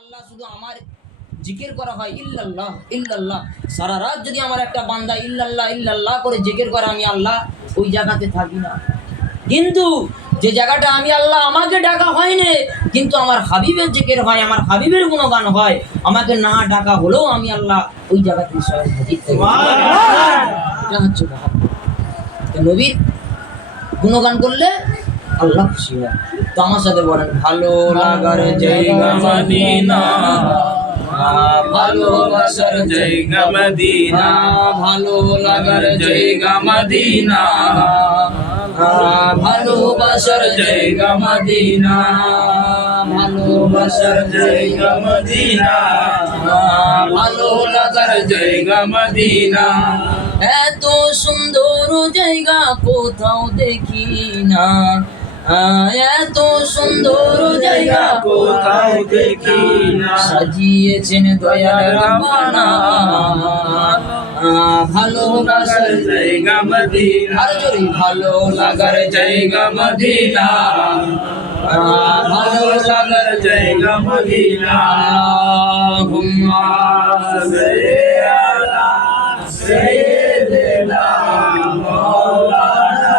আল্লাহ শুধু আমার জিকির করা হয় ইল্লাল্লাহ ইল্লাল্লাহ, সারা রাত যদি আমার একটা বান্দা ইল্লাল্লাহ ইল্লাল্লাহ করে জিকির করে, আমি আল্লাহ ওই জায়গাতে থাকি না। কিন্তু যে জায়গাটা আমি আল্লাহ আমাকে ডাকা হয়নি, কিন্তু আমার হাবিবের জিকির হয়, আমার হাবিবের গুণগান হয়, আমাকে না ডাকা হলেও আমি আল্লাহ ওই জায়গাতে স্বয়ং হাজির থাকি। এটা হচ্ছে নবীর গুণগান করলে আল্লাহ খুশি হয়। তো আমার সাথে বলেন, ভালো লাগার জায়গা মদিনা, ভালোবাসার জায়গা মদিনা, ভালো লাগার জায়গা মদিনা, ভালোবাসার জায়গা মদিনা, ভালোবাসার জায়গা মদিনা, ভালো লাগার জায়গা মদিনা। এত সুন্দর জায়গা কোথাও দেখি না, এত সুন্দর জায়গা কোথাও দেখি না, সাজিয়েছেন দয়াল রাব্বানা, ভালোবাসার জায়গা মদিনা, আর জোরে ভালো লাগার জায়গা মদিনা, ভালো লাগার জায়গা মদিনা। আল্লাহুম্মা সাল্লি আলা সাইয়্যিদিনা মাওলানা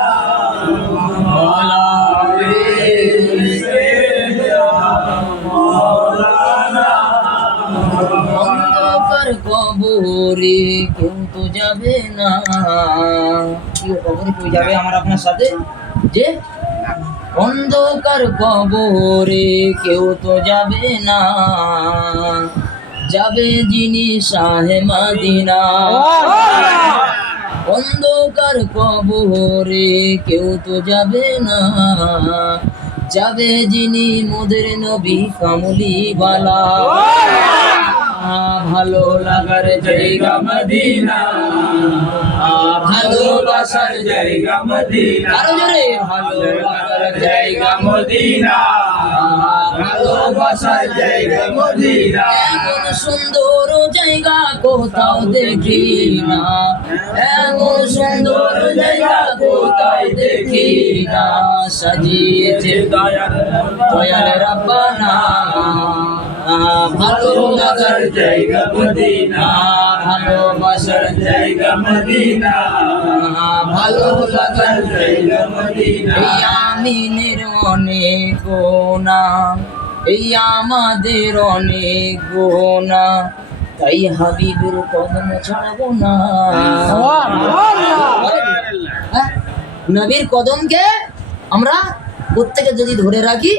অন্ধকার কবরে কেউ তো যাবে না, কেউ কবরে কেউ যাবে আমার আপনার সাথে, যে অন্ধকার কবরে কেউ তো যাবে না, যাবে যিনি শাহে মদিনা। অন্ধকার কবরে কেউ তো যাবে না, যাবে যিনি মোদের নবী কামলিওয়ালা। ভালো লাগার জায়গা মদিনা, ভালোবাসার জায়গা মদিনা, আরো জোরে ভালো লাগার জায়গা মদিনা, ভালোবাসার জায়গা মদিনা। এমন সুন্দর জায়গা কোথাও দেখি না, এমন সুন্দর জায়গা কোথাও দেখি না, সাজিয়েছে দয়াল রাব্বানা, ভালো লাগার জায়গা মদিনা, ভালোবাসার জায়গা মদিনা, ভালো লাগার জায়গা মদিনা। এই আমিনের অনেক গোনা, এই আমাদের অনেক গোনা, তাই হাবিবের কদম ছাড়বো না। নবীর কদমকে আমরা প্রত্যেকে যদি ধরে রাখি,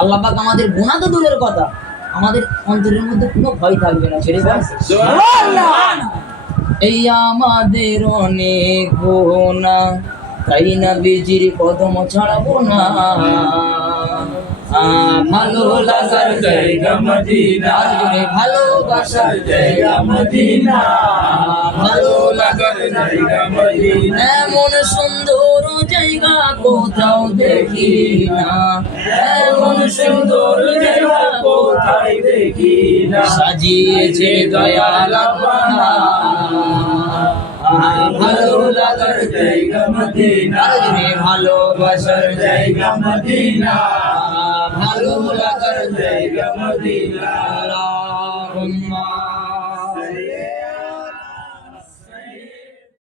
আল্লাহ পাক আমাদের গুনাহ তো দূরের কথা, আমাদের অন্তরের মধ্যে কোনো ভয় থাকবে না। ছেড়ে দেন এই আমাদের অনেক গুনাহ, তাই নবীজির কদম ছাড়বো না। ভালো লাগার জায়গা মদিনা, ভালোবাসার জায়গা মদিনা, ভালো লাগার জায়গা মদিনা। এমন সুন্দর জায়গা কোথাও দেখি না, এমন সুন্দর জায়গা কোথায় দেখি না, সাজিয়েছে দয়াল রাব্বানা, ভালো লাগার জায়গা মদিনা, ভালোবাসার জায়গা মদিনা, ভালো লাগার জায়গা মদিনা।